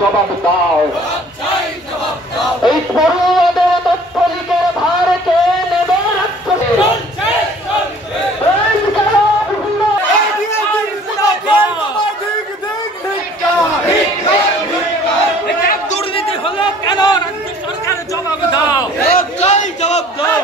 জবাব দাও। এই পড়ুয়াদের তথ্য লিখের ভার কে নেবে? দুর্নীতি হলো কেন? রাজ্য সরকারের জবাব দাও, জবাব দাও।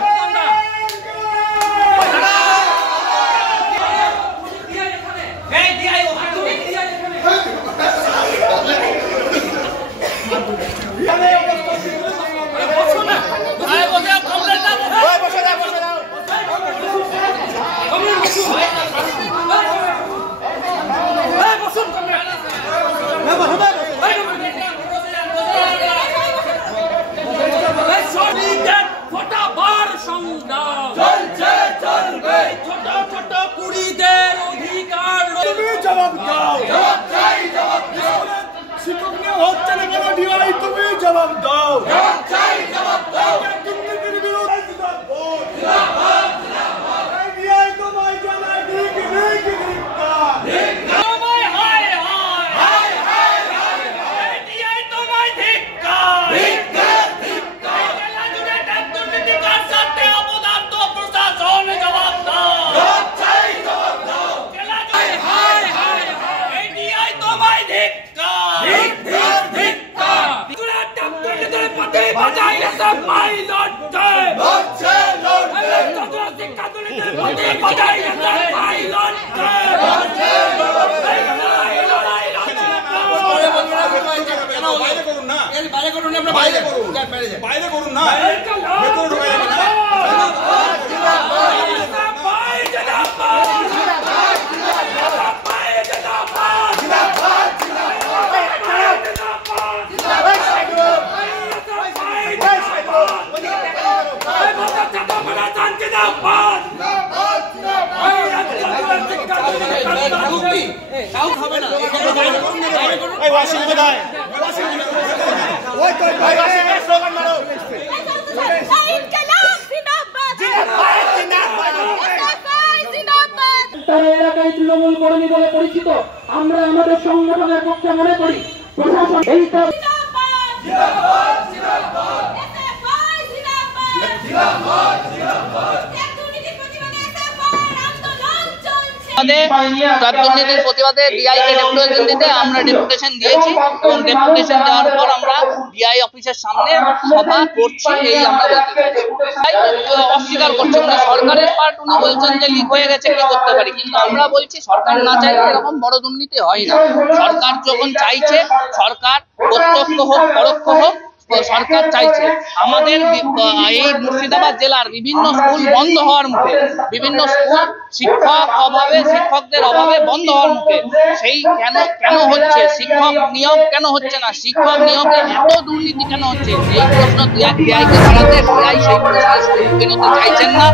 জবাব দাও, শিক্ষক নিয়োগ হচ্ছে না কেন? ডিআই তুমি জবাব দাও, দুর্নীতির বিরুদ্ধে ডিআই তোমায় জানায় বাইরে করুন না। তারা এলাকায় তৃণমূল কর্মী বলে পরিচিত। আমরা আমাদের সংগঠনের পক্ষে মনে করি প্রশাসন এই দুর্নীতির প্রতিবাদে ডিআই কে ডেপুটেশন দিতে আমরা ডেপুটেশন দিয়েছি এবং ডেপুটেশন দেওয়ার পর আমরা ডিআই অফিসের সামনে সভা করছি। এই আমরা অস্বীকার করছি, মানে সরকারের পার্ট উনি বলছেন যে লিক হয়ে গেছে, কি করতে পারি, কিন্তু আমরা বলছি সরকার না চাইলে এরকম বড় দুর্নীতি হয় না। সরকার যখন চাইছে, সরকার প্রত্যক্ষ হোক পরোক্ষ হোক, সরকার চাইছে। আমাদের এই মুর্শিদাবাদ জেলার বিভিন্ন স্কুল বন্ধ হওয়ার মুখে, বিভিন্ন স্কুল শিক্ষকদের অভাবে বন্ধ হওয়ার মুখে। সেই কেন হচ্ছে? শিক্ষক নিয়োগ কেন হচ্ছে না? শিক্ষক নিয়োগে এত দুর্নীতি কেন হচ্ছে? এই প্রশ্ন ডিআইকে ছাড়াতে ডিআই সেই প্রশ্নের সম্মুখীন হতে চাইছেন না।